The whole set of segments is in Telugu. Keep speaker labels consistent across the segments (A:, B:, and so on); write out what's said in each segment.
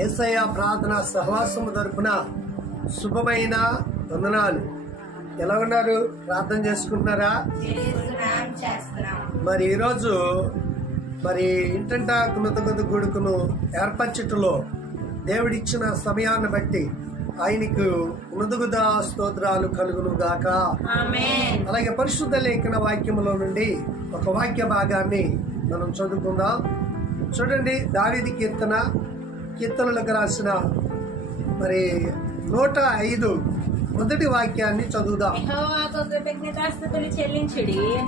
A: ఏసయ్య ప్రార్థన సహవాసము తరపున శుభమైన వందనాలు. ఎలా ఉన్నారు ప్రార్థన చేసుకుంటున్నారా? మరి ఈరోజు మరి ఇంటంట కృతజ్ఞత గుడుకును ఏర్పరచుటలో దేవుడిచ్చిన సమయాన్ని బట్టి ఆయనకు మృదుగుదా స్తోత్రాలు కలుగును గాక అలాగే పరిశుద్ధ లేఖన వాక్యములో నుండి ఒక వాక్య భాగాన్ని మనం చదువుకుందాం. చూడండి దావిది కీర్తన కీర్తనలకు రాసిన మరి నూట ఐదు మొదటి వాక్యాన్ని చదువుదాం.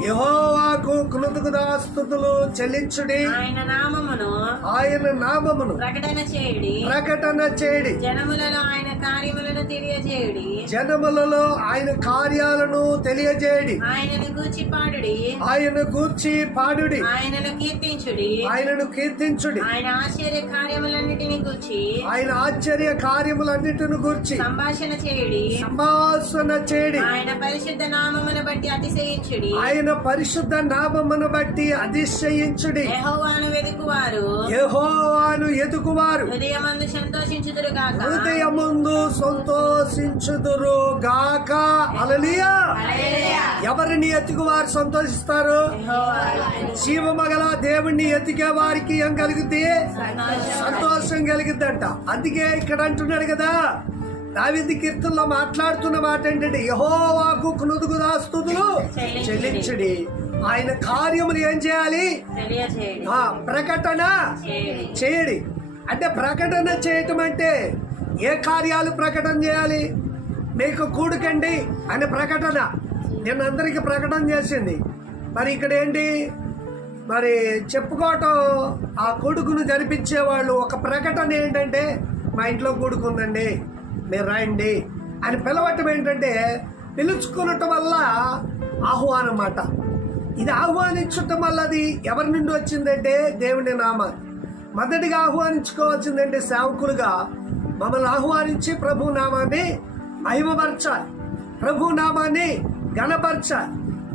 B: యెహోవాకు కృతజ్ఞతాస్తుతులు చెల్లించుడి. ఆయన నామమును
A: ఆయన నామమును
B: ప్రకటన చేయుడి.
A: ప్రకటన చేయడి.
B: జనములలో ఆయన కార్యములను తెలియజేయుడి.
A: జనములలో ఆయన కార్యాలను తెలియజేయడి.
B: ఆయనను గూర్చి పాడుడి.
A: ఆయన గూర్చి పాడుడి.
B: ఆయనను కీర్తించుడి.
A: ఆయనను కీర్తించుడి.
B: ఆయన ఆశ్చర్య కార్యములన్నిటిని గూర్చి.
A: ఆయన ఆశ్చర్య కార్యములన్నిటిని గూర్చి.
B: సంభాషణ చేయుడి.
A: సంభాషణ చేయడి.
B: ఆయన పరిశుద్ధ నామమును బట్టి అతిశయించుడి.
A: ఆయన పరిశుద్ధ నామమును బట్టి అతిశయించుడి.
B: యెహోవాను వెదుకువారు
A: యెహోవాను ఎదుగువారు
B: హృదయమందు సంతోషించుదురు గాక
A: హృదయముందు సంతోషించుదురు గాక. అలలియా ఎవరిని ఎత్తుకువారు సంతోషిస్తారు? జీవమగల దేవుణ్ణి ఎతికే వారికి ఏం కలిగితే సంతోషం కలిగిద్దంట. అందుకే ఇక్కడ అంటున్నాడు కదా దావిది కీర్తనలో మాట్లాడుతున్న మాట ఏంటంటే యహోవాకు కృతుగుదాస్తుతులు చెల్లించడి. ఆయన కార్యములు ఏం చేయాలి? ప్రకటన
B: చేయడి.
A: అంటే ప్రకటన చేయటం అంటే ఏ కార్యాలు ప్రకటన చేయాలి? మీకు కూడుకండి అనే ప్రకటన. నేను అందరికీ ప్రకటన చేసింది. మరి ఇక్కడ ఏంటి? మరి చెప్పుకోవటం ఆ కొడుకును జరిపించే వాళ్ళు ఒక ప్రకటన ఏంటంటే మా ఇంట్లో కొడుకుందండి మీరు రాయండి అని పిలవటం ఏంటంటే పిలుచుకునటం వల్ల ఆహ్వానం అన్నమాట. ఇది ఆహ్వానించటం వల్ల అది ఎవరి నుండి వచ్చిందంటే దేవుని నామ మొదటిగా ఆహ్వానించుకోవాల్సిందంటే సేవకులుగా మమ్మల్ని ఆహ్వానించి ప్రభు నామాన్ని మహిమపరచాలి. ప్రభు నామాన్ని గణపరచాలి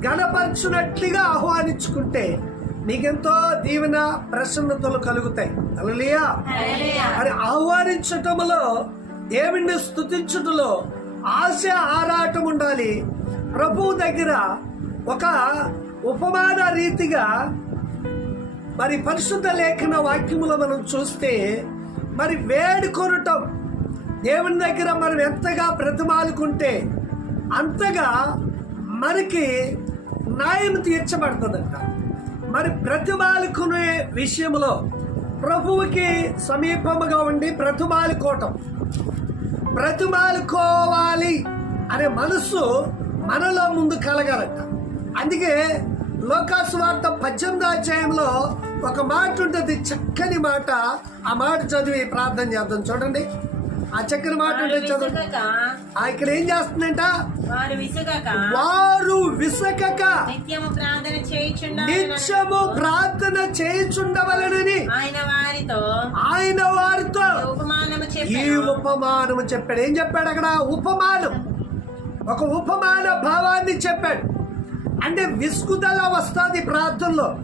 A: గణపరచునట్లుగా ఆహ్వానించుకుంటే నీకెంతో దీవెన ప్రసన్నతలు కలుగుతాయి. అలలియా మరి ఆహ్వానించటంలో దేవుణ్ణి స్థుతించుటలో ఆశ ఆరాటం ఉండాలి. ప్రభువు దగ్గర ఒక ఉపమాన రీతిగా మరి పరిశుద్ధ లేఖన వాక్యములో మనం చూస్తే మరి వేడుకొనటం. దేవుని దగ్గర మనం ఎంతగా బ్రతిమాలుకుంటే అంతగా మనకి న్యాయం తీర్చబడుతుందంట. మరి బ్రతిమాలుకునే విషయంలో ప్రభువుకి సమీపముగా ఉండి బ్రతిమాలుకోవటం. బ్రతిమాలుకోవాలి అనే మనస్సు మనలో ముందు కలగాలంట. అందుకే లోకాసు వార్త పద్దెనిమిదో అధ్యాయంలో ఒక మాట ఉంటుంది చక్కని మాట. ఆ మాట చదివి ప్రార్థన చేద్దాం. చూడండి. ఆ చక్కని మాట ఉంటుంది ఆ ఇక్కడ ఏం చేస్తుందంట?
B: వారు విసుగక.
A: వారు విసకక
B: నిత్యము ప్రార్థన చేయుచుండ
A: నిత్యము ప్రార్థన చేయుచుండవలనని.
B: ఆయన వారితో.
A: ఆయన వారితో.
B: ఉపమానము
A: ఈ
B: చెప్పారు
A: ఉపమానం చెప్పాడు. ఏం చెప్పాడు అక్కడ? ఉపమానం. ఒక ఉపమాన భావాన్ని చెప్పాడు. అంటే విసుగుదల వస్తుంది ప్రార్థనలో.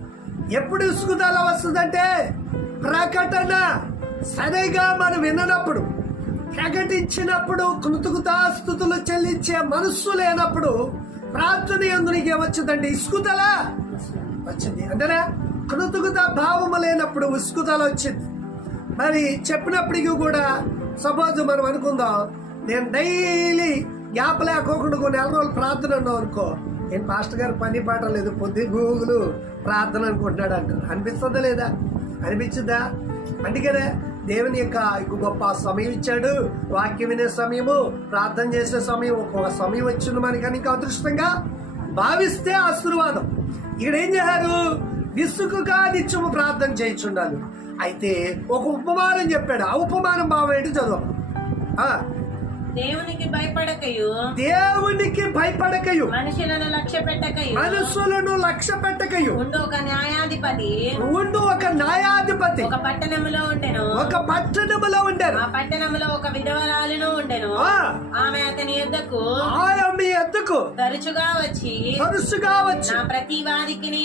A: ఎప్పుడు ఇసుకుదల వస్తుందంటే ప్రకటన సరిగా మనం విననప్పుడు ప్రకటించినప్పుడు కృతజ్ఞతాస్థుతులు చెల్లించే మనస్సు లేనప్పుడు ప్రార్థన ఎందుకు వచ్చిందండి? ఇసుకుదల వచ్చింది. అంతేనా? కృతజ్ఞత భావము లేనప్పుడు ఇసుకుదల వచ్చింది. మరి చెప్పినప్పటికీ కూడా సపోజ్ మనం అనుకుందాం నేను డైలీ గ్యాప్ లేకోకుండా కొన్ని నెల రోజులు ప్రార్థన అన్నావు అనుకో నేను పాస్టర్ గారు పని పాట లేదు పొద్దు గూగులు ప్రార్థన అనుకుంటున్నాడు అంటారు అనిపిస్తుందా లేదా? అనిపించిందా? అందుకనే దేవుని యొక్క గొప్ప సమయం ఇచ్చాడు. వాక్యం వినే సమయము ప్రార్థన చేసే సమయం ఒక్కొక్క సమయం వచ్చింది మనకి అని అదృష్టంగా భావిస్తే ఆశీర్వాదం. ఇక్కడ ఏం చేశారు విసుగుగా నిత్యము ప్రార్థన చేయించుండాలి. అయితే ఒక ఉపమానం చెప్పాడు. ఆ ఉపమానం భావం ఏంటి చదువు.
B: దేవునికి భయపడకయు.
A: దేవునికి భయపడకయు.
B: మనుషులను లక్ష్య పెట్టకయు.
A: మనస్సులను లక్ష్య పెట్టకయు.
B: ఉండు ఒక న్యాయాధిపతి.
A: ఉండు ఒక న్యాయాధిపతి.
B: ఒక పట్టణములో ఉండెను.
A: ఒక పట్టణములో ఉండరు
B: ఆ పట్టణములో ఒక విధవరాలును ఉండెను. ఆమె అతని యొద్దకు
A: ఆయన మీ ఎద్దుకు
B: తరచుగా వచ్చి
A: తరుసుగా వచ్చి?
B: నా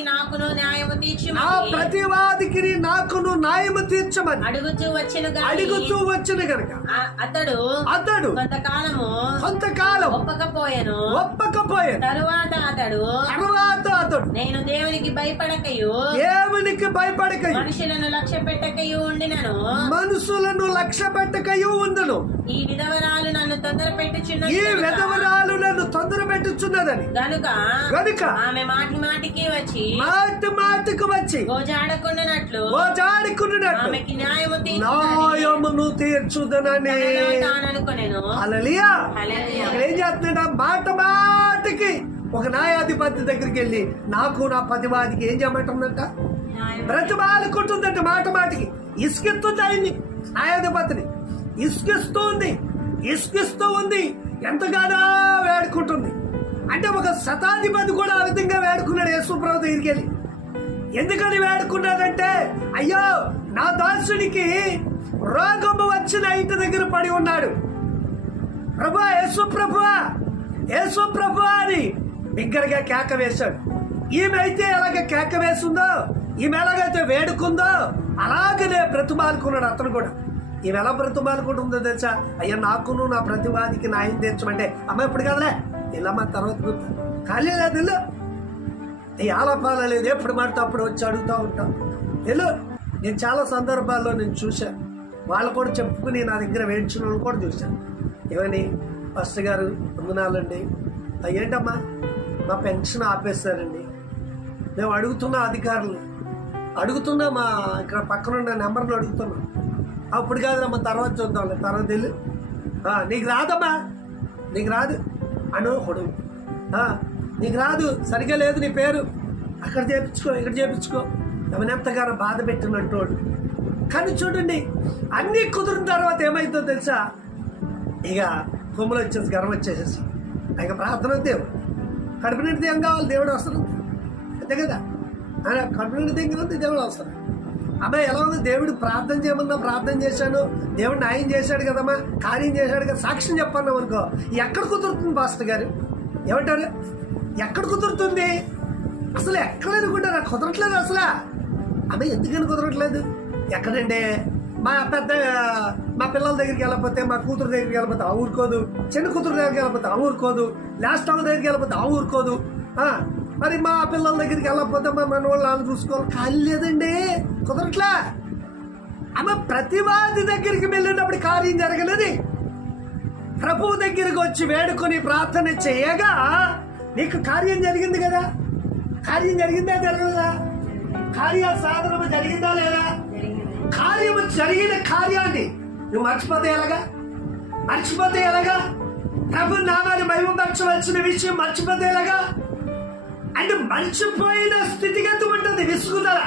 B: నాకును న్యాయము
A: నా
B: తీర్చుమని
A: ప్రతివాదికి నాకును న్యాయము తీర్చమని?
B: అడుగుచూ వచ్చెను
A: అడుగుతూ వచ్చిన గనక?
B: అతడు
A: అతడు
B: కొంతకాలము
A: కొంతకాలం
B: ఒప్పకపోయాను.
A: ఒప్పకపోయాడు
B: తరువాత అతడు
A: తర్వాత అతడు
B: నేను దేవునికి భయపడకయు.
A: దేవునికి భయపడకయు.
B: మనుషులను లక్ష్య పెట్టకయు ఉండినను.
A: మనుషులను లక్ష్య పెట్టకయు ఉండును.
B: ఈ విధవరాలు నన్ను తొందర
A: ఈ
B: పెట్టుచున్నది
A: విధవరాలు నన్ను తొందర పెట్టుచున్నదని
B: గనుక
A: గనుక
B: ఆమె మాటి మాటికి వచ్చి
A: మాటి మాటికి వచ్చి
B: గోజాడకుండానట్లు
A: ఓ జాడికున్నట్టు
B: ఆమెకి న్యాయము
A: న్యాయమును తీర్చుదనని.
B: అనుకునేను.
A: అలలియా. ఇక్కడ ఏం చేస్తున్నాడు? మాట మాటికి ఒక న్యాయాధిపతి దగ్గరికి వెళ్ళి నాకు నా పతివాదికి ఏం చేయమంటుందంట? బ్రతిమాలుకుంటుందంట మాట మాటికి. ఇసుకిస్తుంది ఆయన్ని న్యాయాధిపతిని. ఇసుకిస్తూ ఉంది ఇసుకిస్తూ ఉంది. ఎంతగానో వేడుకుంటుంది. అంటే ఒక శతాధిపతి కూడా ఆ విధంగా వేడుకున్నాడు యేసుప్రభు దగ్గరికి వెళ్ళి. ఎందుకని వేడుకున్నాడంటే అయ్యో నా దాసుడికి రోగము వచ్చిన ఇంటి దగ్గర పడి ఉన్నాడు. ప్రభా యేసు ప్రభువా యేసు అని బిగ్గరగా కేక వేశాడు. ఈమె అయితే ఎలాగ కేక వేసిందో ఈమె ఎలాగైతే వేడుకుందో అలాగనే బ్రతుమాలుకున్నాడు అతను కూడా. ఈమె ఎలా బ్రతుమాలుకుంటుందో తెలుసా? అయ్యా నాకును నా ప్రతివాదికి న్యాయం తీర్చమంటే. అమ్మ ఇప్పుడు కదలే. వెళ్ళమ్మా తర్వాత ఖాళీ లేదు వెళ్ళు. ఆలపాల లేదు ఎప్పుడు మాడితే అప్పుడు వచ్చి అడుగుతూ ఉంటాం. వెళ్ళు. నేను చాలా సందర్భాల్లో నేను చూశాను. వాళ్ళు కూడా చెప్పుకుని నా దగ్గర వేయించిన వాళ్ళు కూడా చూశాను. ఏమని? ఫస్ట్ గారు వందనాలండి. "ఆ, ఏంటమ్మా? మా పెన్షన్ ఆపేస్తారండి మేము అడుగుతున్న అధికారులు. అడుగుతున్నా మా ఇక్కడ పక్కన ఉన్న నెంబర్ని అప్పుడు కాదు మా తర్వాత చూద్దాంలే. తర్వాత వెళ్ళి. నీకు రాదమ్మా. నీకు రాదు. అనోహుడు నీకు రాదు సరిగా లేదు నీ పేరు. అక్కడ చేపించుకో ఇక్కడ చేపించుకో. ఎవనెంతగానో బాధ పెట్టినట్టు. కానీ చూడండి అన్నీ కుదిరిన తర్వాత ఏమైందో తెలుసా? ఇక కొమ్ములు వచ్చేసి గర్వం వచ్చేసేసి. ఇక ప్రార్థన దేవుడు కడుపు నిండి ఏం కావాలి? దేవుడు వస్తున్నాడు అంతే కదా? ఆయన కడుపు నిండి దగ్గర దేవుడు వస్తున్నాడు అమ్మాయి ఎలా ఉంది? దేవుడు ప్రార్థన చేయమన్నా ప్రార్థన చేశాను దేవుడు న్యాయం చేశాడు కదమ్మా. కార్యం చేశాడు కదా. సాక్ష్యం చెప్పన్నాం అనుకో. ఎక్కడ కుదురుతుంది పాస్టర్ గారు? ఏమంటారు? ఎక్కడ కుదురుతుంది? అసలు ఎక్కడ అనుకుంటారు? కుదరట్లేదు అసలు. అమ్మాయి ఎందుకని కుదరట్లేదు? ఎక్కడండి? మా పెద్ద మా పిల్లల దగ్గరికి వెళ్ళకపోతే మా కూతురు దగ్గరికి వెళ్ళకపోతే ఆ ఊరుకోదు. చిన్న కూతురు దగ్గరికి వెళ్ళకపోతే ఆ ఊరుకోదు. లాస్ట్ టౌన్ దగ్గరికి వెళ్ళకపోతే ఆ ఊరుకోదు. మరి మా పిల్లల దగ్గరికి వెళ్ళకపోతే మరి మన వాళ్ళు చూసుకోవాలి. ఖాళీ లేదండి. కుదరట్లా? ఆమె ప్రతివాది దగ్గరికి వెళ్ళినప్పుడు కార్యం జరగలేదు. ప్రభువు దగ్గరికి వచ్చి వేడుకొని ప్రార్థన చేయగా నీకు కార్యం జరిగింది కదా? కార్యం జరిగిందా జరగలేదా? కార్య సాధనము జరిగిందా లేదా? కార్యము జరిగిన కార్యాన్ని నువ్వు మర్చిపోతే ఎలాగా? మర్చిపోతే ఎలాగా? ప్రభు నామాన్ని మహిమపరచవలసిన విషయం మర్చిపోతే ఎలాగా? అంటే మర్చిపోయిన స్థితిగతి ఉంటుంది విసుగుదల.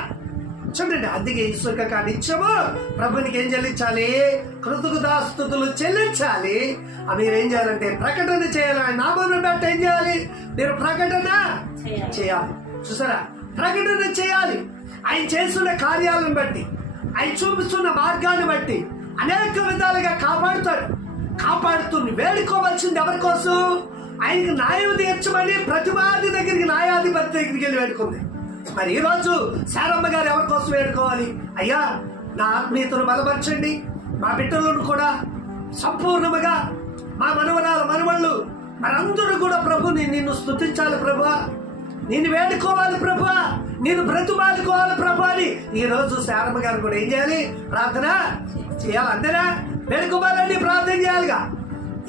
A: చూడండి అందుకే ఈశ్వర నిత్యము ప్రభునికి ఏం చెల్లించాలి? కృతజ్ఞతాస్తుతులు చెల్లించాలి. మీరు ఏం చేయాలంటే ప్రకటన చేయాలి ఆయన నామాన్ని బట్టి ఏం చేయాలి? మీరు ప్రకటన
B: చేయాలి.
A: చేయాలి. చూసారా? ప్రకటన చేయాలి. ఆయన చేస్తున్న కార్యాలను బట్టి ఆయన చూపిస్తున్న మార్గాన్ని బట్టి అనేక విధాలుగా కాపాడుతాడు. కాపాడుతుంది వేడుకోవాల్సింది ఎవరి కోసం? ఆయనకి న్యాయం తీర్చమని ప్రతివాది దగ్గరికి న్యాయాధిపతి దగ్గరికి వెళ్ళి వేడుకుంది. మరి ఈ రోజు శారమ్మ గారు ఎవరి కోసం వేడుకోవాలి? అయ్యా నా ఆత్మీయతను బలపరచండి. మా బిడ్డలను కూడా సంపూర్ణముగా మా మనవరాల మనవళ్ళు మనందరూ కూడా ప్రభుని నిన్ను స్థుతించాలి ప్రభా. నిన్ను వేడుకోవాలి ప్రభా. నేను బ్రతుమాలుకోవాలి ప్రభా అని ఈ రోజు శారమ్మ గారు కూడా ఏం చేయాలి? ప్రార్థన చేయాలి. అంతేనా వేడుకోవాలండి ప్రార్థన చేయాలిగా.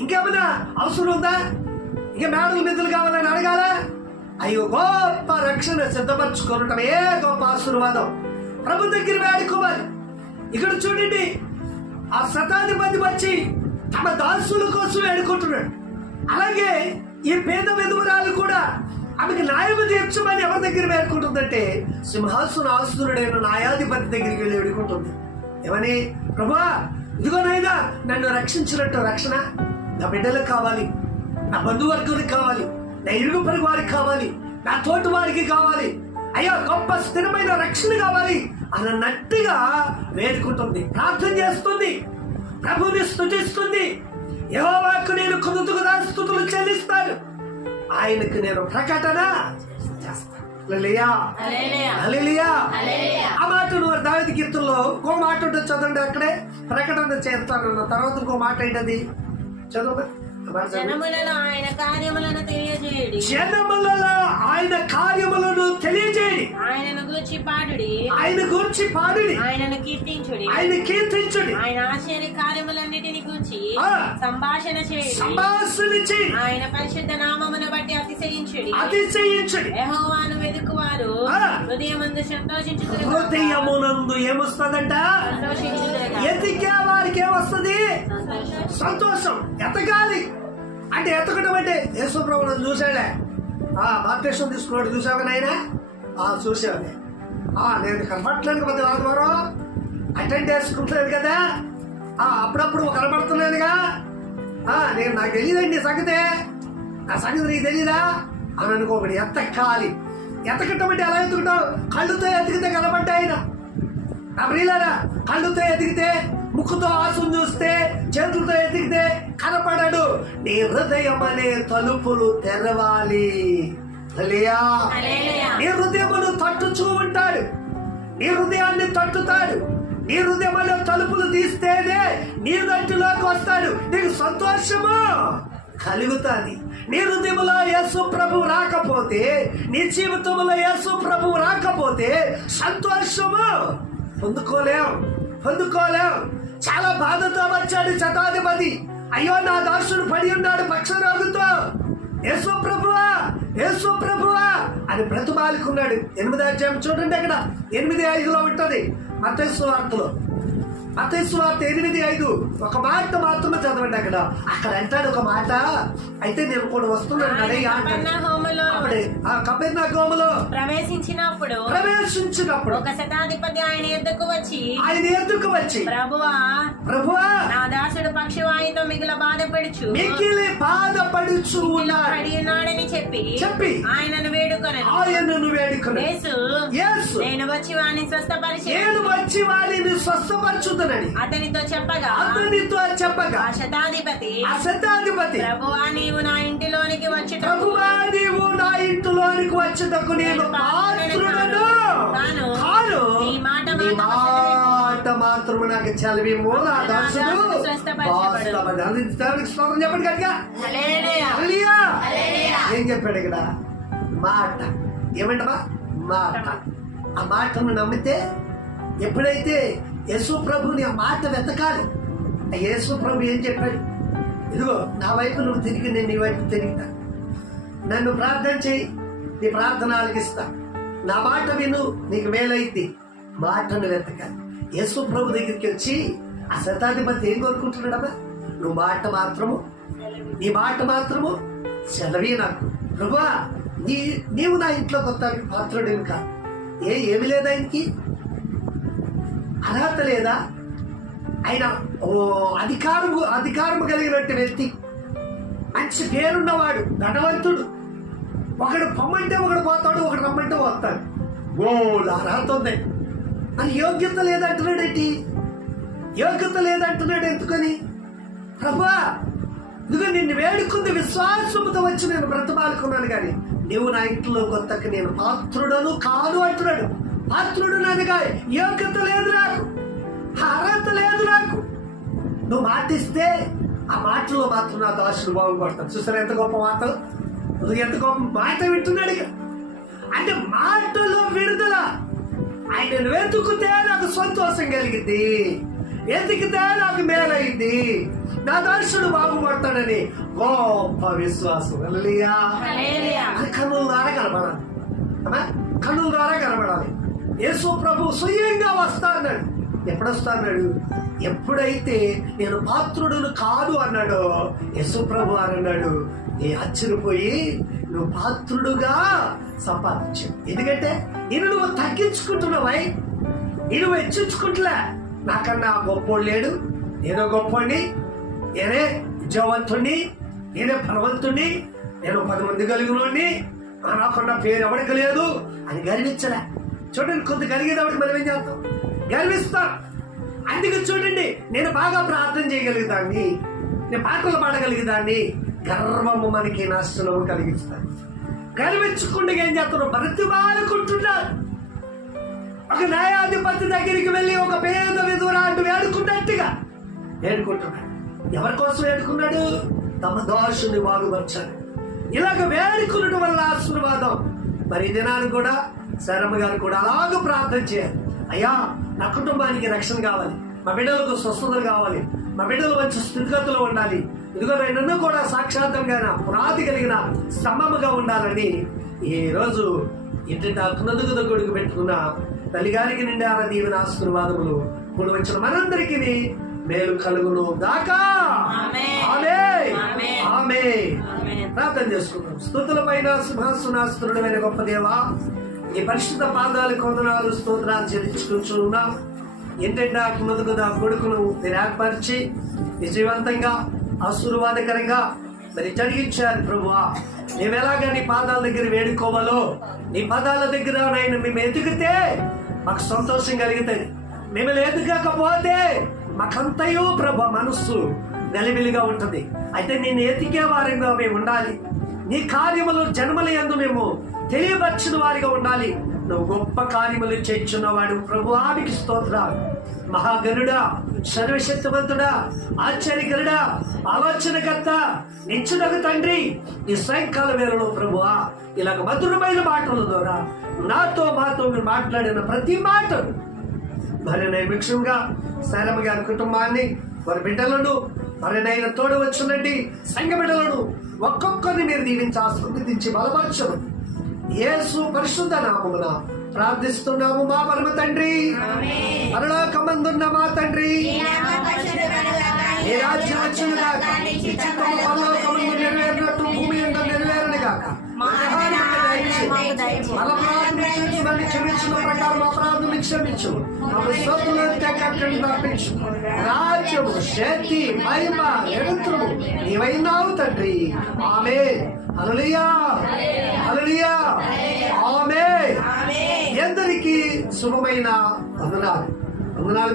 A: ఇంకేమైనా అవసరం ఉందా? ఇక మేడలు మిద్దలు కావాలని అడగాల? అయ్యో గొప్ప రక్షణ సిద్ధపరచుకోవటమే గొప్ప ఆశీర్వాదం. ప్రభు దగ్గర వేడుకోవాలి ఇక్కడ చూడండి. ఆ శతాధిపతి వచ్చి తమ దాసుల కోసం వేడుకుంటున్నాడు. అలాగే ఈ పేద విధువురాలు కూడా ఆమెకి న్యాయం తీర్చమని ఎవరి దగ్గర వేడుకుంటుందంటే సింహాసున ఆస్తుడైన న్యాయాధిపతి దగ్గరికి వెళ్ళి వేడుకుంటుంది. ఏమని? ప్రభా ఇదిగోనైనా నన్ను రక్షించినట్టు రక్షణ నా బిడ్డలకు కావాలి. నా బంధువర్గానికి కావాలి నా ఇరుగు పొరుగు వారికి కావాలి నా తోటి వారికి కావాలి. అయ్యా గొప్ప స్థిరమైన రక్షణ కావాలి అన్నట్టుగా వేడుకుంటుంది ప్రార్థన చేస్తుంది ప్రభుని స్తుతిస్తుంది. యెహోవాకు నేను కుదుతుకు స్థుతులు చెల్లిస్తాను. ఆయనకు నేను ప్రకటన. ఆ మాటను వారి దావిది కీర్తనలో ఇంకో మాట ఉంటుంది చదవండి అక్కడే. ప్రకటన చేస్తానన్న తర్వాత ఇంకో మాట ఏంటది? మాట చదువు.
B: జనములలో ఆయన కార్యములను తెలియజేయుడి.
A: జనములలో ఆయన కార్యములను తెలియజేయండి.
B: ఆయనను గూర్చి పాడుడి.
A: ఆయన గురించి పాడిని
B: ఆయనను కీర్తించుడి.
A: ఆయన కీర్తించుడి.
B: ఆయన ఆశ్చర్య కార్యములన్నిటిని గూర్చి. సంభాషణ చేయుడి.
A: సంభాషణించి
B: ఆయన పరిశుద్ధ నామమును బట్టి అతిశయించుడి.
A: అతిశయించుడి.
B: యెహోవాను వెదుకువారు. హృదయమందు సంతోషించుదురు
A: హృదయమునందు ఏమొస్తుందంట?
B: సంతోషించుదురుగాక.
A: ఎతికే వారికి ఏమొస్తుంది?
B: సంతోషం.
A: సంతోషం ఎతకాలి అంటే ఎత్తకడం అంటే యేసుప్రభులను చూశాడే. ఆ బాప్తేశం తీసుకున్నాడు చూసావా నాయన? ఆ చూసావే ఆ నేను కనపడట్లేదు కొద్ది ఆదివారం అటెండ్ చేసుకుంటున్నాను కదా. ఆ అప్పుడప్పుడు కనపడుతున్నానుగా ఆ నేను నాకు తెలియదండి సంగతే. నా సంగతి నీకు తెలీదా? అని అనుకోకూడదు ఎత్తకాలి. ఎతకటం అంటే ఎలా ఎత్తుకుంటావు? కళ్ళుతో ఎతికితే కనబడ్డా ఆయన? నా ప్రియులారా కళ్ళుతో ఎదిగితే ముక్కుతో ఆసును చూస్తే చేతులతో ఎదిగితే కనపడడు. నీ హృదయం అనే తలుపులు తెరవాలి. నీ హృదయమును తట్టుచూ ఉంటాడు. నీ హృదయాన్ని తట్టుతాడు. నీ హృదయంలో తలుపులు తీస్తేనే నీ దంటిలోకి వస్తాడు. నీకు సంతోషము? కలుగుతాది. నీ హృదయంలో యేసు ప్రభు రాకపోతే నీ జీవితంలో యేసు ప్రభు రాకపోతే సంతోషము? పొందుకోలేం. పొందుకోలేం. చాలా బాధతో వచ్చాడు శతాధిపతి. అయ్యో నా దాసుడు పడి ఉన్నాడు పక్షరాజుతో యేసు ప్రభువా యేసు ప్రభువా అని బ్రతుమాలుకున్నాడు ఎనిమిది అధ్యాయం చూడండి అక్కడ. ఎనిమిది ఐదులో ఉంటుంది. మత వార్తలో. మతేశ్వ వార్త ఎనిమిది ఐదు. ఒక మాట మాత్రమే చదవండి అక్కడ. అక్కడ అంటాడు ఒక మాట. అయితే నేను కూడా వస్తున్నాను అప్పుడే. ఆ కపెర్నా గోములో
B: ప్రవేశించినప్పుడు
A: ప్రవేశించినప్పుడు
B: ఒక శతాధిపతి ఆయన ఎద్దుకు వచ్చి
A: ఆయన ఎందుకు వచ్చి
B: ప్రభువా
A: ప్రభువా
B: నా దాసుడు పక్షవాయుతో మిగిలిన బాధపడుచు
A: మిగిలి బాధపడుచు
B: పడి ఉన్నాడని చెప్పి
A: చెప్పి
B: ఆయనను వేడుకొనను.
A: ఆయనను వేడుకుని
B: యేసు
A: యేసు.
B: నేను వచ్చి వాణ్ణి స్వస్థపరిచి
A: నేను వచ్చి వారిని స్వస్థపరచుతున్నాను
B: అతనితో చెప్పగా
A: అతనితో చెప్పగా
B: ఆ శతాధిపతి
A: ఆ శతాధిపతి
B: ప్రభువా నీవు నా ఇంటిలోనికి వచ్చుట
A: ప్రభువా నీవు నా ఇంటిలోనికి వచ్చేటకు నేను పాత్రుడను.
B: కాను.
A: కాను.
B: నీ మాట
A: మాట మాత్రము నాకు నా స్తోత్రం చెప్పండి కనుక. ఏం చెప్పాడు ఇక్కడ? మాట. ఏమంటమా మాట. ఆ మాటను నమ్మితే ఎప్పుడైతే యేసు ప్రభుని ఆ మాట వెతకాలి. యేసు ప్రభు ఏం చెప్పాడు? ఇదిగో నా వైపు నువ్వు తిరిగి నేను నీ వైపు తిరుగుతా. నన్ను ప్రార్థన చేయి నీ ప్రార్థన ఆలకిస్తా నా మాట విను నీకు మేలైద్ది. మాటను వెతకాలి. యేసు ప్రభు దగ్గరికి వచ్చి ఆ శతాధిపతి ఏం కోరుకుంటున్నాడమ్మా నువ్వు మాట మాత్రము నీ మాట మాత్రము సెలవే నాకు. ప్రభువా నీ నీవు నా ఇంట్లో కొత్త పాత్రుడివి ఇంకా ఏ ఏమి లేదా ఆయనకి. అర్హత లేదా ఆయన ఓ అధికారము అధికారము కలిగినట్టు వ్యక్తి మంచి పేరున్నవాడు ధనవంతుడు. ఒకడు పొమ్మంటే ఒకడు పోతాడు ఒకడు రమ్మంటే వస్తాడు గోల్ అర్హత ఉంది. మరి యోగ్యత లేదంటున్నాడేంటి యోగ్యత లేదంటున్నాడు ఎందుకని? ప్రభా ఇదిగో నిన్ను వేడుకుంది విశ్వాసముతో వచ్చి నేను బ్రతమాలుకున్నాను కానీ నీవు నా ఇంట్లో కొత్తకి నేను పాత్రుడను కాదు అంటున్నాడు. పాత్రుడు అనగా యోగ్యత లేదు నాకు. అర్హత లేదు నాకు. నువ్వు మాటిస్తే ఆ మాటలో మాత్రం నా దాసుడు బాగుపడతాను. చూసారా ఎంత గొప్ప మాటలు? నువ్వు ఎంత గొప్ప మాట వింటున్నాడు అంటే మాటలో విడుదల. ఆయనను వెతుకుతే నాకు సంతోషం కలిగింది. వెతికితే నాకు మేలైంది. నా దర్శుడు బాగుపడతాడని గొప్ప విశ్వాసం. కన్నుల ద్వారా కనబడాలి? కన్నుల ద్వారా కనబడాలి. యేసు ప్రభు స్వయంగా వస్తా అన్నాడు ఎప్పుడు అన్నాడు ఎప్పుడైతే నేను పాత్రుడును కాదు అన్నాడో యశు ప్రభు అన్నాడు నీ ఆశ్చర్యపోయి నువ్వు పాత్రుడుగా సంపాదించు. ఎందుకంటే నేను నువ్వు తగ్గించుకుంటున్నావై. నేను హెచ్చించుకుంటులే. నాకన్నా గొప్పోడు లేడు. నేనో గొప్పోండి నేనే విద్యావంతుణ్ణి నేనే ఫలవంతుణ్ణి నేను పది మంది కలిగినోడిని. నాకున్న పేరు ఎవరికి లేదు. అని గర్వించలే. చూడండి కొంత కలిగేటప్పటికి మనం ఏం చేస్తాం? గర్విస్తాం. అందుకే చూడండి నేను బాగా ప్రార్థన చేయగలుగుతాన్ని నేను పాటలు పాడగలిగేదాన్ని. గర్వము మనకి నష్టము కలిగిస్తాను గర్వించకుండా ఏం చేస్తున్నారు బ్రతిమాలుకుంటున్నారు ఒక న్యాయాధిపతి దగ్గరికి వెళ్ళి ఒక పేద విధురాటు వేడుకున్నట్టుగా వేడుకుంటున్నాడు. ఎవరి కోసం వేడుకున్నాడు? తమ దోషుని బాగుపరచాలి ఇలాగ వేడుకున్నటువంటి వల్ల ఆశీర్వాదం. మరి దినాన్ని కూడా శరమ గారు కూడా అలాగ ప్రార్థన చేయాలి. అయ్యా నా కుటుంబానికి రక్షణ కావాలి. మా బిడ్డలకు స్వస్థతలు కావాలి. మా బిడ్డలు మంచి స్థితిగతులు ఉండాలి. ఇదిగో నన్ను కూడా సాక్షాత్తంగా పునాది కలిగిన స్తంభముగా ఉండాలని ఈ రోజు ఇంటి కునదుగుద కొడుకు పెట్టుకున్న తల్లిగారికి నిండా దీవెన ఆశీర్వాదములు కూడి వచ్చిన మనందరికీ మేలు కలుగును దాకా. ప్రార్థన చేసుకుందాం. స్థుతుల పైన సింహాసనాస్తుడమైన గొప్ప దేవా ఈ పరిశుద్ధ పాదాలు కొందనాలు స్తోత్రాలు చెల్లించుకుంటూ ఉన్నాం. ఏంటంటే ఆ కుమదుకు కొడుకును మీరు ఏర్పరిచి విజయవంతంగా ఆశీర్వాదకరంగా మరి జరిగించారు ప్రభువా. మేము ఎలాగా నీ పాదాల దగ్గర వేడుకోవాలో నీ పాదాల దగ్గర నాయన మేము ఎదిగితే మాకు సంతోషం కలుగుతుంది. మేము ఎదుగకపోతే మాకంతయో ప్రభు మనస్సు నెలవిలిగా ఉంటుంది. అయితే నేను ఎతికే వారిగా మేము ఉండాలి. నీ కార్యములు జన్మల ఎందు మేము తెలియపరచిన వారిగా ఉండాలి. నువ్వు గొప్ప కార్యములు చేర్చున్నవాడు ప్రభు ఆమెకి స్తోత్రాలు. మహాగనుడా సర్వశక్తివంతుడా ఆశ్చర్యకరుడా ఆలోచనకర్త నిచ్చునకు తండ్రి. ఈ సాయంకాల వేళలో ప్రభువా ఇలాగ మధురమైన మాటల ద్వారా నాతో మాతో మీరు మాట్లాడిన ప్రతి మాట మరి నైమిక్షంగా శైలమ్మ గారి కుటుంబాన్ని వారి బిడ్డలను మరి నైన తోడు వచ్చినట్టు సంఘ బిడ్డలను ఒక్కొక్కరిని మీరు దీవించి ఆస్వాదించి బలపరచను యేసు పరిశుద్ధ నామమున ప్రార్థిస్తున్నాము మా పరమ తండ్రి. పరలోకమందున్న మా తండ్రి. ఏ రాజ్యం వచ్చును పరలోకమందు నెరవేరినట్టు భూమి యందు నెరవేరును క్షమించిన ప్రకారం క్షమించు. తెగక్కడిని తప్పించు రాజ్యము శక్తి మహిమ నిరంతరము నీవైనావు తండ్రి. ఆమె అలలియా అలలియా ఆమె ఎందరికీ శుభమైన వందనాలు వందనాలు